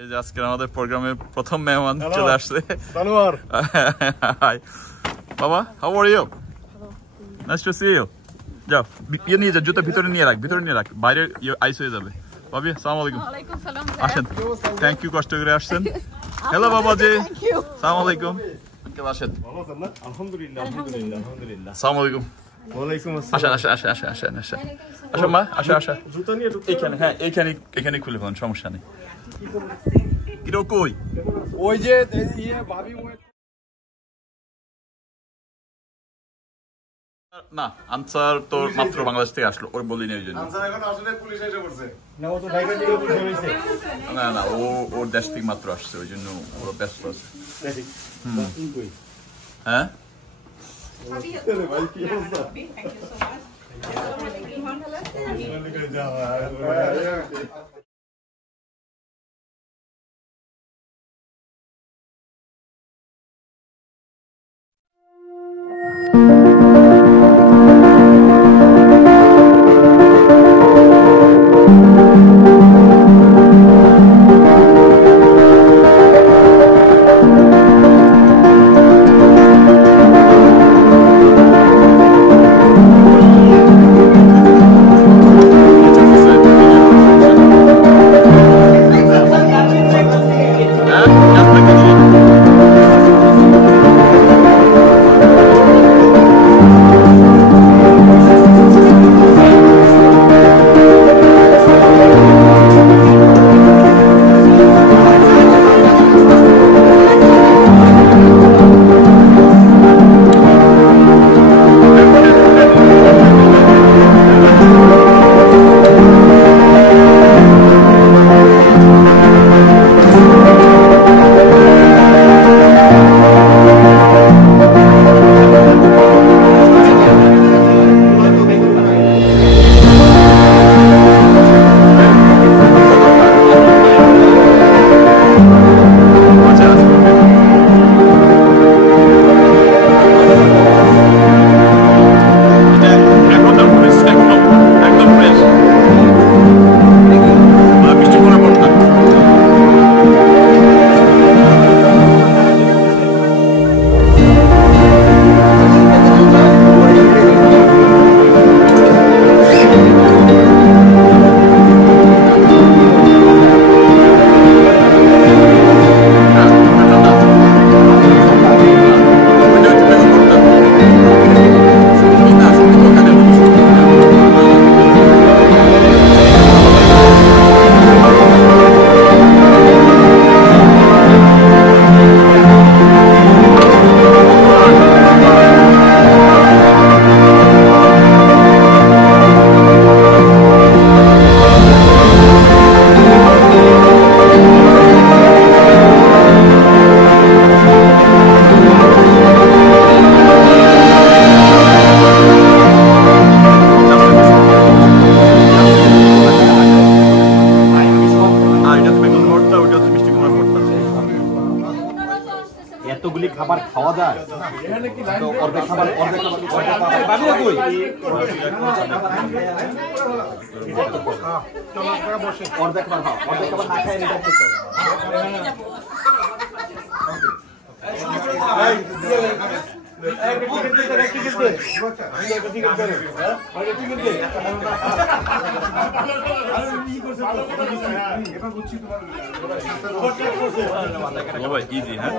এই যে আজকে আমাদের প্রোগ্রামের প্রথম মেহমান চলে আসছে সানোয়ার। হাই বাবা, how are you? Nice to see you. যাও ইয়ে নিয়ে যা, জুতো ভিতরে নিয়ে রাখ, বাইরে আইস হয়ে যাবে। ভাবি আসসালামু আলাইকুম। ওয়ালাইকুম সালাম। আসেন, থ্যাংক ইউ, কষ্ট করে আসছেন। হ্যালো বাবাজি, আসসালামু আলাইকুম। আসেন। ভালো আছেন না? আলহামদুলিল্লাহ আলহামদুলিল্লাহ। আসসালামু আলাইকুম। ওয়ালাইকুম আসসালাম। আসেন আসো মা, আসো। জুতা নিয়ে ঢুকতে এখানে, হ্যাঁ এখানে খুলে ফেলুন, সমস্যা নেই। কিরো কই ওই যে ইয়ে ভাবি না, আনসার তো মাত্র বাংলাদেশ থেকে আসলো, ওই বলি না, ওই জন্য। আনসার এখন আসলে পুলিশ এসে পড়ছে না, ও তো ঢাকা থেকে পুলিশ হইছে না ওর দেশ থেকে মাত্র আসছে, ওই জন্য ওরা ব্যস্ত আছে। হ্যাঁ ভাই কি অবস্থা? এতগুলি খাবার খাওয়া যায়? অর্ধেক খাবার না খাই ইজি, হ্যাঁ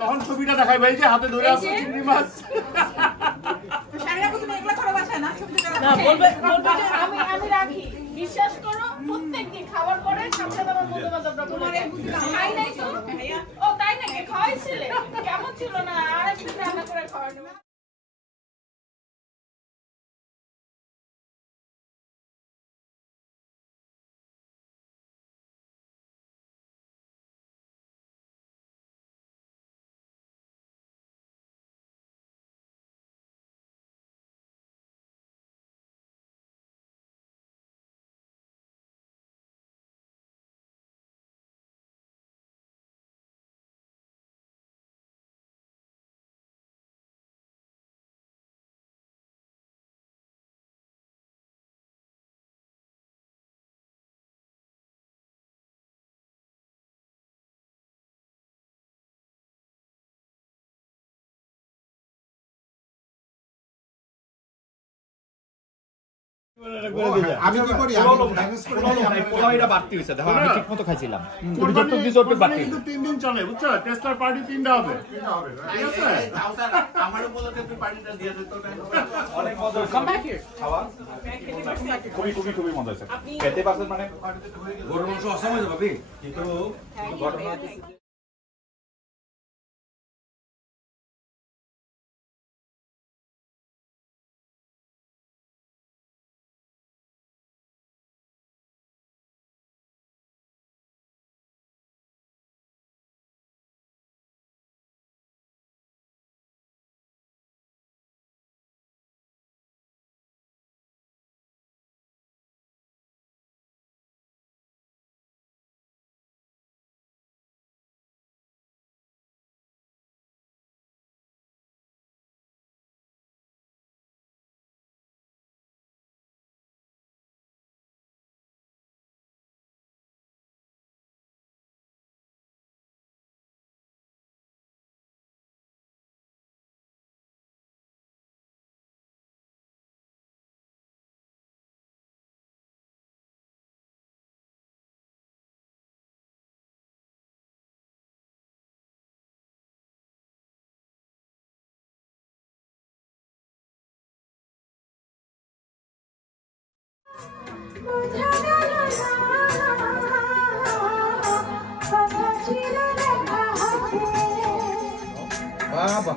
তখন ছবিটা দেখাই ভাই যে হাতে ধরে আছে চিংড়ি মাছ। না বলবে যে আমি রাখি, বিশ্বাস করো প্রত্যেকদিন খাবার পরে সামনে আমার বন্ধু-বান্ধবরা তোমার খাই নাই তো, ও তাই নাকি খাওয়াইছিলে, কেমন ছিল না, আরেকদিন রান্না করে খাওয়ানো। আমি কি করি পোলাওটা বাড়তি হয়েছে দেখো আমি ঠিক মতো খাইছিলাম কিন্তু 3 দিন চলে বুঝছো টেস্টার পার্টি 3টা হবে ঠিক আছে আমার বলতে একটু পার্টিটা দিয়ে দিত অনেক মজা কাম ব্যাক হিয়ার খাওয়া খুবই মজা হয়েছে খেতে পারছেন মানে গরুর মাংস অসময় যাবে কিন্তু ঘটনা বাবা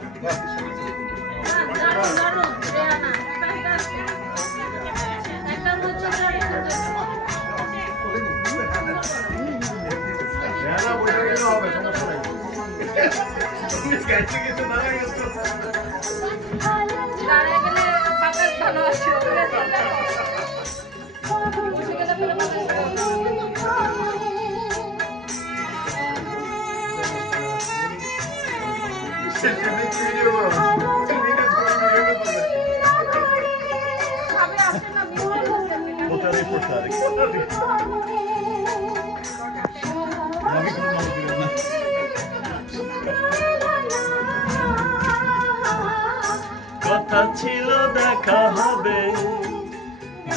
কথা ছিল দেখা হবে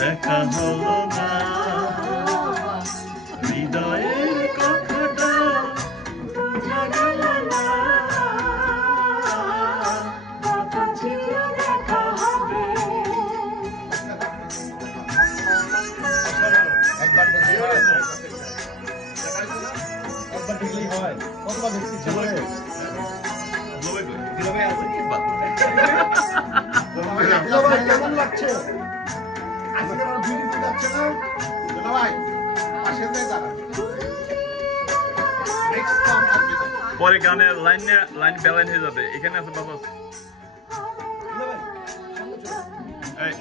দেখা হলো না হৃদয়ের কথাটা বোঝা গেল না কথা ছিল দেখা হবে একবার দেখলেই হয় একবার দেখলেই হয় কতবার দেখতে ছিল কেমন লাগছে আজকে আমার ভিডিও যাচ্ছে না দাদা ভাই পাশে যাই দাঁড়া নেক্সট টাইম পরে গানের লাইন ব্যালেন্স হয়ে যাবে এখানে আছে বাবা এই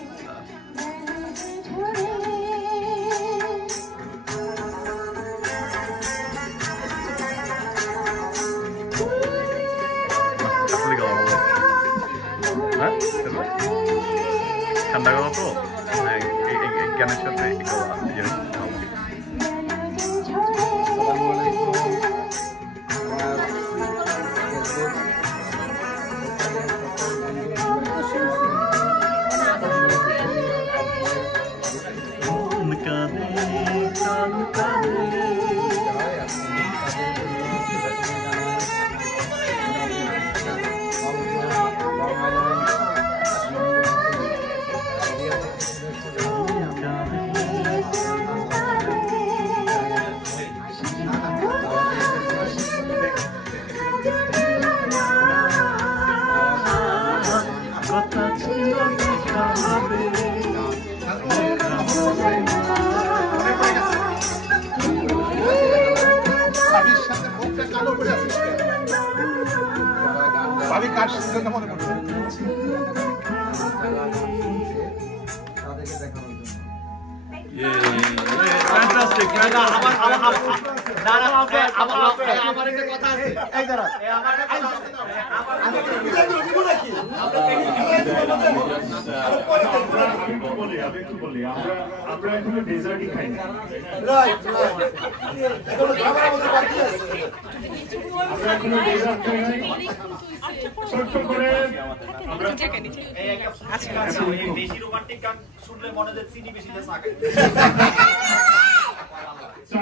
ঠান্ডা গলা তো গানের সাথে ভাবি কার সিজনটা মনে পড়ছে Fantastic. আমার একটা কথা আছে এই দাঁড়া আমি আমি একটু বলি আমরা এখনো ডেজার্টই খাই না আমরা এখনো ডেজার্ট খাই নাই ছোট্ট করে আমরা বেশি রোমান্টিক গান শুনলে মনে হয় চিনি বেশি দিয়ে চা খাই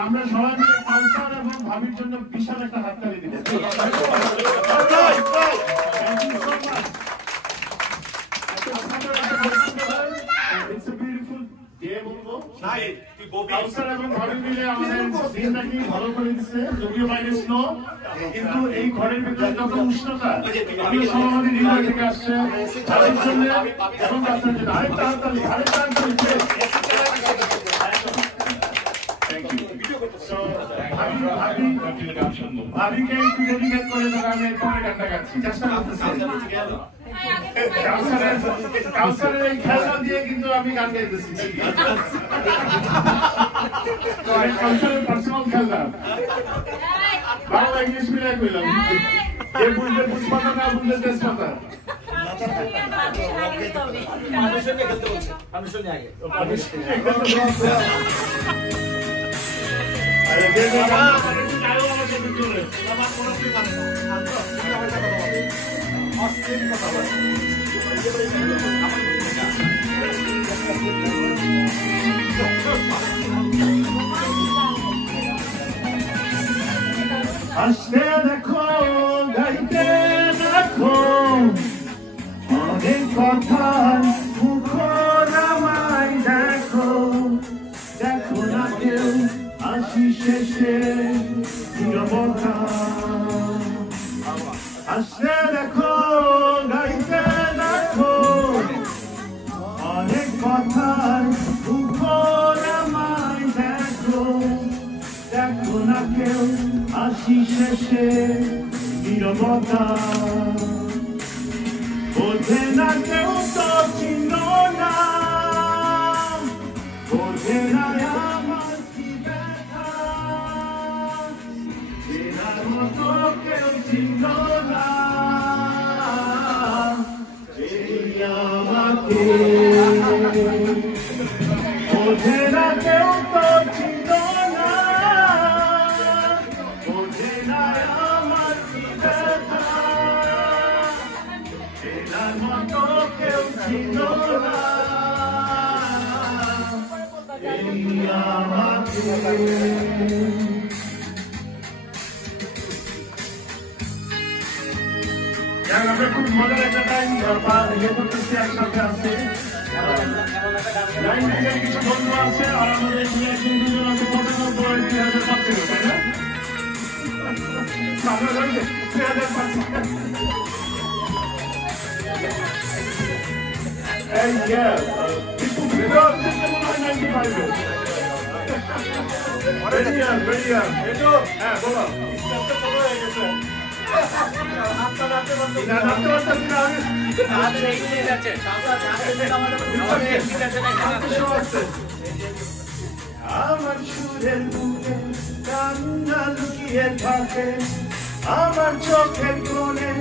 আমরা সবাই মিলে কাউসার এবং ভাবির জন্য বিশাল একটা হাততালি দিতে It's a beautiful day, বলবো। কাউসার এবং ভাবি মিলে আমাদের দিনটাকে ভালো করে দিচ্ছে, যদিও বাইরে স্নো, কিন্তু এই ঘরের ভিতরে যত উষ্ণতা, আমি সমাধি হৃদয় থেকে আসছে, তাদের জন্য এবং কাউসার জন্য আরেকটা হাততালি। ভাবিকে একটু ডেডিকেট করে দেবো, আমি এরপরে গানটা গাচ্ছি, চেষ্টা করতেছি। কাউসারের এই খেলনা দিয়ে কিন্তু আমি গান গাইতেছি। কাউসারের পার্সোনাল খেলনা, বাংলা ইংলিশ মিলিয়ে কইলাম, যে বুঝলে পুষ্পাতা, না বুঝলে তেজপাতা। মানুষের নিয়ে খেলতে বলছে, মানুষের নিয়ে আগে আসতে দেখো, গাইতে দেখো, অনেক কথা মুখর আমায় দেখো, দেখো না কেউ আসি শেষে নীরবতা। আসতে দেখো, গাইতে দেখো, অনেক কথা মুখর আমায় দেখো, দেখো না কেউ আসি শেষে নীরবতা। বোঝে না কেউ তো চিহ্ন না, বোঝে না আমার কি ব্যথা, চেনার মতো কেউ চিহ্ন না এই আমাকে। বোঝে না কেউ তো চিহ্ন না, বোঝে না আমার কি ব্যথা, চেনার মতো কেউ চিহ্ন না এই আমাকে। আমরা খুব মজার একটা টাইম ইয়ে করতেছি, একসাথে আছে লাইন থেকে কিছু বন্ধু আছে, আর আমাদের একজন দুজন আছে 95,000 পাচ্ছিল, তাই না? আমরা 3,000 পাচ্ছি। এই কিন্তু ভিডিও হচ্ছে মনে হয় 95। হ্যাঁ বলো, আমার সুরের মুখে কান্না লুকিয়ে থাকে, আমার চোখের কোণে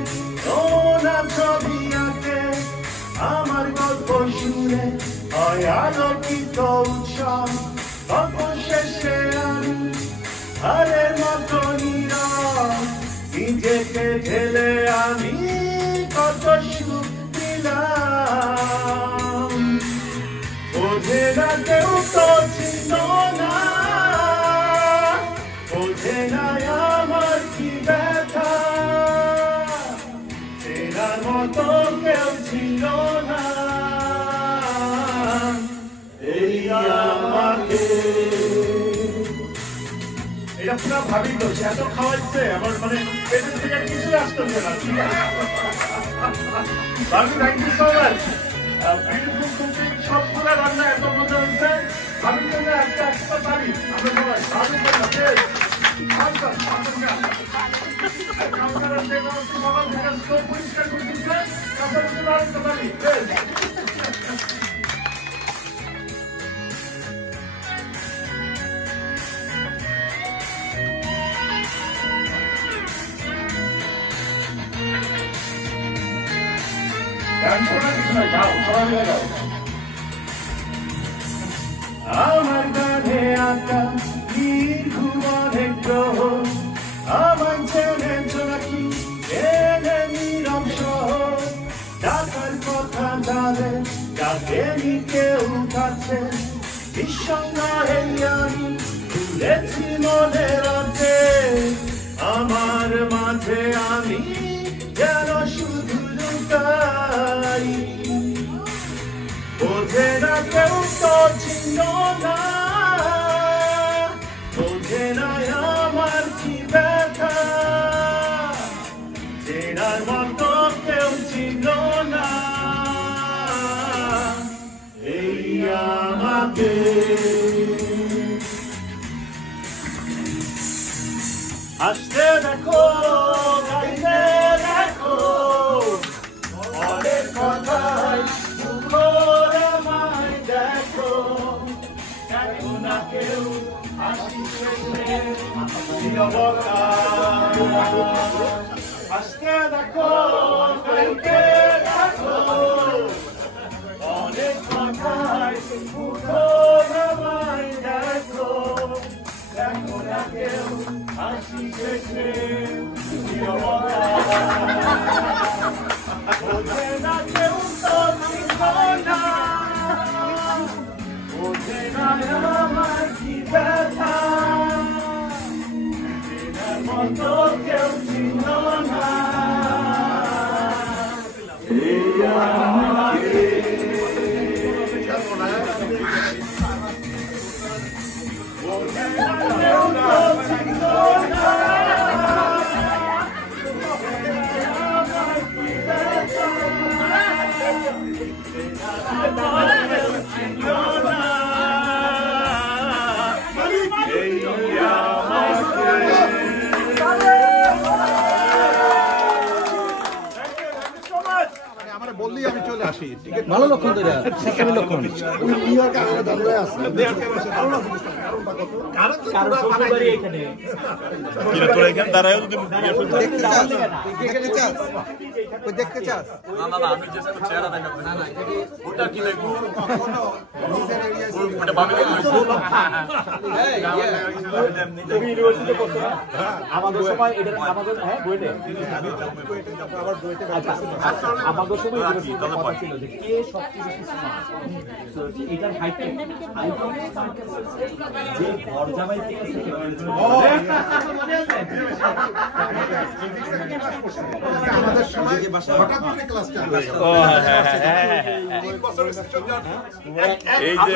ওনা ছবি আঁকে, আমার গল্প শুনে হয় আলোকিত উৎসব, গল্প শেষে আমি হারের মতো নীরব, নিজেকে ঢেলে আমি কত সুখ দিলাম। বোঝে না কেউ তো চিহ্ন না, বোঝে না আমার কি ব্যথা, চেনার মতো কেউ ছিল না এই আমাকে। এটা পুরো ভাবি তো, এত খাওয়াইছে আমার, মানে পেটের থেকে কিছু আসতেছে না। ভাবি thank you so much, beautiful cooking, সবগুলো রান্না এত মজা হচ্ছে। ভাবির জন্য একটা তালি আমরা সবাই ভাবির জন্য পরিষ্কার করে দিচ্ছে, আরেকটা তালি। গান শোনা কিছু না, গাও সবাই মিলে গাও। আমার গানে আঁকা নির্ঘুমনে গ্রহ আমার জেনেছ নাকি এনে নীরব শহর ডাকার কথা জানে ডাকেনি কেউ কাছে নিঃসঙ্গায় আমি ভুলেছি মনে রাতে আমার মাঝে আমি যেন শুধু লুকাই বোঝে না কেউ তো ছিল না বোঝে না আমার কি ব্যথা চেনার মতো কেউ ছিল না এই আমাকে আসতে দেখো গাইতে দেখো অনেক কথায় মুখর আমায় দেখো দেখো না কেউ আসিছে নীরবতা আসতে দেখো গাইতে দেখো অনেক কথায় মুখর আমায় দেখো দেখো না কেউ আসিছে নীরবতা বোঝে না কেউ তো ছিল না বোঝে না আমার কি ব্যথা চেনার মতো কেউ ছিল না এই আমাকে বোঝে না কেউ তো ছিল না বললেই আমি চলে আসি টিকিট ভালো লক্ষণ তো এটা সামনে লক্ষণ নিউ ইয়র্কে আমরা দাঁড়িয়ে আছি কারণ শ্বশুরবাড়ি এখানে কিরে তোরা এখানে দাঁড়ায় যদি দেখতে চাস না না না আমি জাস্ট তো চেহারা দেখাবো না না ওটা কি দেখবো ওটা ভাবে তুমি ইউনিভার্সিটিতে পড়ছো না আমাদের সময় এটা আমাদের হ্যাঁ বুয়েটে আবার বইতে আচ্ছা আমাদের সময় ইউনিভার্সিটিতে কথা ছিল যে কে সবচেয়ে বেশি স্মার্ট সো এটার হাইট যে ঘর জামাই থেকে মনে আছে আমাদের সময় হঠাৎ করে ক্লাস চালু হয়ে গেল ও হ্যাঁ হ্যাঁ এই যে